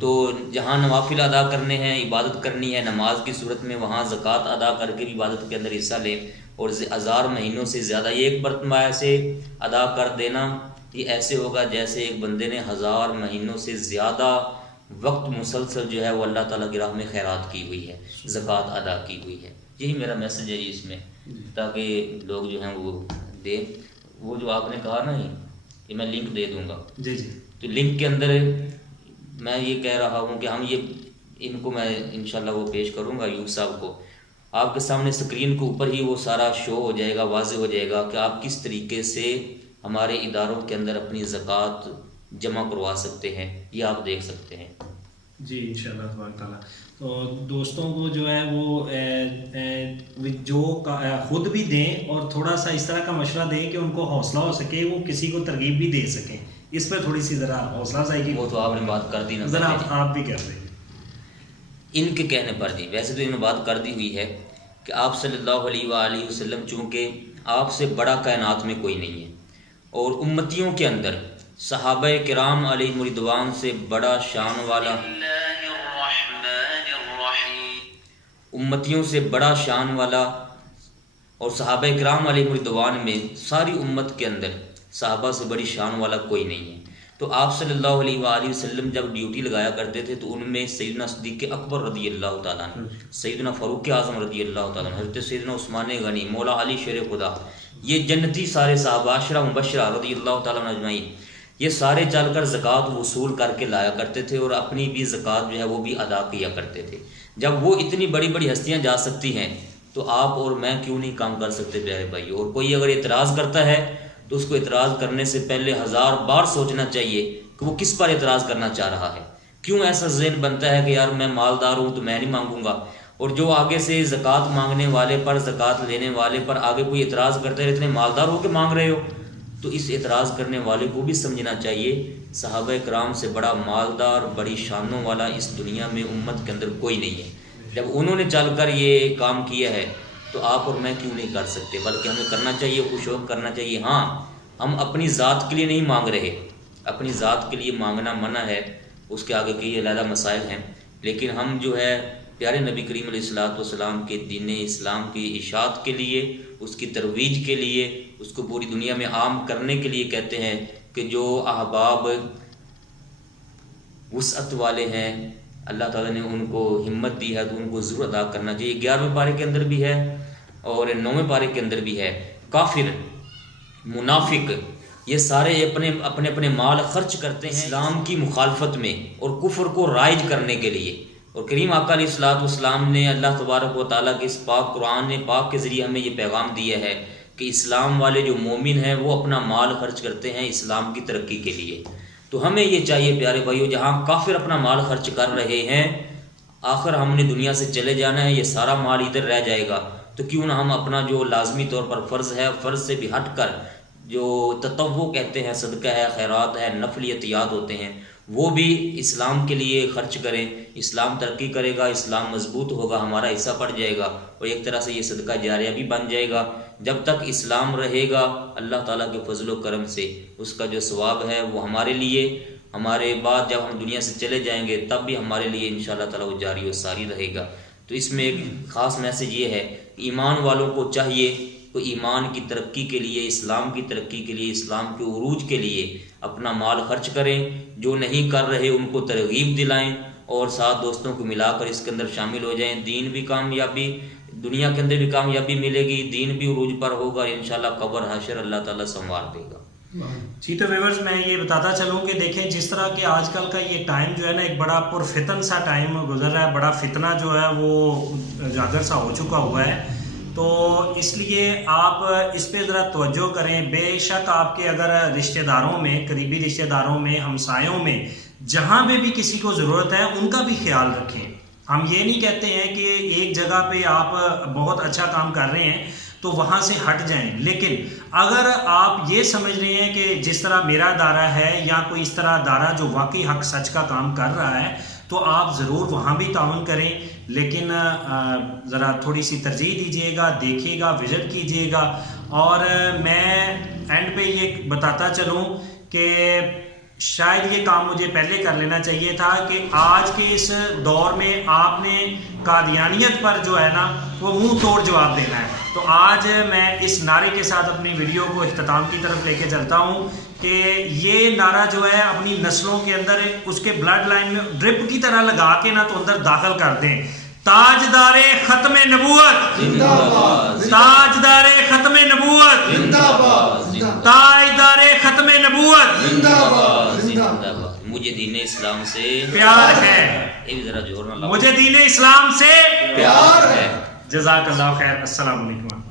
تو جہاں نوافل ادا کرنے ہیں، عبادت کرنی ہے نماز کی صورت میں، وہاں زکوٰۃ ادا کر کے بھی عبادت کے اندر حصہ لیں، اور 1000 مہینوں سے زیادہ یہ ایک مرتبہ ایسے ادا کر دینا، یہ ایسے ہوگا جیسے ایک بندے نے 1000 مہینوں سے زیادہ وقت مسلسل جو ہے وہ اللہ تعالیٰ کی راہ میں خیرات کی ہوئی ہے، زکوٰۃ ادا کی ہوئی ہے۔ یہی میرا میسج ہے اس میں، تاکہ لوگ جو ہیں وہ دیں۔ وہ جو آپ نے کہا نا کہ میں لنک دے دوں گا، جی جی، تو لنک کے اندر میں یہ کہہ رہا ہوں کہ ہم یہ ان کو میں انشاءاللہ وہ پیش کروں گا ایوب صاحب کو، آپ کے سامنے اسکرین کے اوپر ہی وہ سارا شو ہو جائے گا، واضح ہو جائے گا کہ آپ کس طریقے سے ہمارے اداروں کے اندر اپنی زکوٰۃ جمع کروا سکتے ہیں، یہ آپ دیکھ سکتے ہیں۔ جی انشاءاللہ تبارک تعالیٰ۔ تو دوستوں کو جو ہے وہ جو خود بھی دیں اور تھوڑا سا اس طرح کا مشورہ دیں کہ ان کو حوصلہ ہو سکے، وہ کسی کو ترغیب بھی دے سکیں، اس پہ تھوڑی سی ذرا حوصلہ افزائی کی وہ تو آپ نے بات کر دی نا، ذرا آپ بھی کر دیں ان کے کہنے پر جی۔ ویسے تو انہوں نے بات کر دی ہوئی ہے کہ آپ صلی اللہ علیہ وآلہ وسلم چونکہ آپ سے بڑا کائنات میں کوئی نہیں ہے، اور امتیوں کے اندر صحابہ کرام علیہ رضوان سے بڑا شان والا، امتیوں سے بڑا شان والا اور صحابہ کرام علیہ رضوان میں ساری امت کے اندر صحابہ سے بڑی شان والا کوئی نہیں ہے۔ تو آپ صلی اللہ علیہ وآلہ وسلم جب ڈیوٹی لگایا کرتے تھے تو ان میں سیدنا صدیق اکبر رضی اللہ تعالیٰ عنہ، سیدنا فاروق اعظم رضی اللہ تعالیٰ عنہ، حضرت سیدنا عثمان غنی، مولا علی شیر خدا، یہ جنتی سارے صحابہ عشرہ مبشرہ رضی اللہ تعالیٰ عنہ اجمعین، یہ سارے چل کر زکوٰۃ وصول کر کے لایا کرتے تھے، اور اپنی بھی زکوٰۃ جو ہے وہ بھی ادا کیا کرتے تھے۔ جب وہ اتنی بڑی بڑی ہستیاں جا سکتی ہیں تو آپ اور میں کیوں نہیں کام کر سکتے پیارے بھائی؟ اور کوئی اگر اعتراض کرتا ہے تو اس کو اعتراض کرنے سے پہلے 1000 بار سوچنا چاہیے کہ وہ کس پر اعتراض کرنا چاہ رہا ہے۔ کیوں ایسا ذہن بنتا ہے کہ یار میں مالدار ہوں تو میں نہیں مانگوں گا، اور جو آگے سے زکوٰۃ مانگنے والے پر، زکوٰۃ لینے والے پر آگے کوئی اعتراض کرتا ہے اتنے مالدار ہو کے مانگ رہے ہو؟ تو اس اعتراض کرنے والے کو بھی سمجھنا چاہیے صحابہ کرام سے بڑا مالدار، بڑی شانوں والا اس دنیا میں امت کے اندر کوئی نہیں ہے۔ جب انہوں نے چل کر یہ کام کیا ہے تو آپ اور میں کیوں نہیں کر سکتے؟ بلکہ ہمیں کرنا چاہیے، خوش ہو کرنا چاہیے۔ ہاں، ہم اپنی ذات کے لیے نہیں مانگ رہے، اپنی ذات کے لیے مانگنا منع ہے، اس کے آگے کی علیحدہ مسائل ہیں، لیکن ہم جو ہے پیارے نبی کریم علیہ الصلوۃ والسلام کے دین اسلام کی اشاعت کے لیے، اس کی ترویج کے لیے، اس کو پوری دنیا میں عام کرنے کے لیے کہتے ہیں کہ جو احباب وسعت والے ہیں، اللہ تعالیٰ نے ان کو ہمت دی ہے تو ان کو ضرور ادا کرنا چاہیے۔ 11ویں پارے کے اندر بھی ہے اور 9ویں پارے کے اندر بھی ہے۔ کافر، منافق، یہ سارے اپنے اپنے مال خرچ کرتے ہیں اسلام کی مخالفت میں اور کفر کو رائج کرنے کے لیے، اور کریم آقا علیہ الصلوۃ والسلام نے، اللہ تبارک و تعالیٰ کے اس پاک قرآن نے پاک کے ذریعے ہمیں یہ پیغام دیا ہے کہ اسلام والے جو مومن ہیں وہ اپنا مال خرچ کرتے ہیں اسلام کی ترقی کے لیے۔ تو ہمیں یہ چاہیے پیارے بھائیو، جہاں کافر اپنا مال خرچ کر رہے ہیں، آخر ہم نے دنیا سے چلے جانا ہے، یہ سارا مال ادھر رہ جائے گا، تو کیوں نہ ہم اپنا جو لازمی طور پر فرض ہے، فرض سے بھی ہٹ کر جو تطوع کہتے ہیں، صدقہ ہے، خیرات ہے، نفلیتیات ہوتے ہیں، وہ بھی اسلام کے لیے خرچ کریں۔ اسلام ترقی کرے گا، اسلام مضبوط ہوگا، ہمارا حصہ بڑھ جائے گا، اور ایک طرح سے یہ صدقہ جاریہ بھی بن جائے گا۔ جب تک اسلام رہے گا، اللہ تعالیٰ کے فضل و کرم سے اس کا جو ثواب ہے وہ ہمارے لیے، ہمارے بعد جب ہم دنیا سے چلے جائیں گے تب بھی ہمارے لیے انشاءاللہ تعالیٰ وہ جاری و ساری رہے گا۔ تو اس میں ایک خاص میسج یہ ہے، ایمان والوں کو چاہیے کہ ایمان کی ترقی کے لیے، اسلام کی ترقی کے لیے، اسلام کے عروج کے لیے اپنا مال خرچ کریں، جو نہیں کر رہے ان کو ترغیب دلائیں، اور ساتھ دوستوں کو ملا کر اس کے اندر شامل ہو جائیں۔ دین بھی کامیابی، دنیا کے اندر بھی کامیابی ملے گی، دین بھی عروج پر ہوگا، انشاءاللہ قبر حشر اللہ تعالیٰ سنوار دے گا۔ جی تو ویورز، میں یہ بتاتا چلوں کہ دیکھیں جس طرح کہ آج کل کا یہ ٹائم جو ہے نا، ایک بڑا پرفتن سا ٹائم گزر رہا ہے، بڑا فتنہ جو ہے وہ اجاگر سا ہو چکا ہوا ہے، تو اس لیے آپ اس پہ ذرا توجہ کریں۔ بے شک آپ کے اگر رشتہ داروں میں، قریبی رشتہ داروں میں، ہمسایوں میں جہاں پہ بھی کسی کو ضرورت ہے ان کا بھی خیال رکھیں۔ ہم یہ نہیں کہتے ہیں کہ ایک جگہ پہ آپ بہت اچھا کام کر رہے ہیں تو وہاں سے ہٹ جائیں، لیکن اگر آپ یہ سمجھ رہے ہیں کہ جس طرح میرا ادارہ ہے یا کوئی اس طرح ادارہ جو واقعی حق سچ کا کام کر رہا ہے تو آپ ضرور وہاں بھی تعاون کریں، لیکن ذرا تھوڑی سی ترجیح دیجیے گا، دیکھیے گا، وزٹ کیجیے گا۔ اور میں اینڈ پہ یہ بتاتا چلوں کہ شاید یہ کام مجھے پہلے کر لینا چاہیے تھا کہ آج کے اس دور میں آپ نے قادیانیت پر جو ہے نا وہ منہ توڑ جواب دینا ہے. تو آج میں اس نعرے کے ساتھ اپنی ویڈیو کو اختتام کی طرف لے کے چلتا ہوں کہ یہ نعرہ جو ہے اپنی نسلوں کے اندر اس کے بلڈ لائن میں ڈرپ کی طرح لگا کے نا تو اندر داخل کر دیں. تاجدار ختم نبوت زندہ باد، تاجدار ختم نبوت زندہ باد، تاجدار ختم نبوت زندہ باد، زندہ باد. مجھے دین اسلام سے پیار ہے، یہ بھی ذرا زور نہ لگاؤ. مجھے دین اسلام سے پیار ہے. جزاک اللہ خیر. السلام علیکم.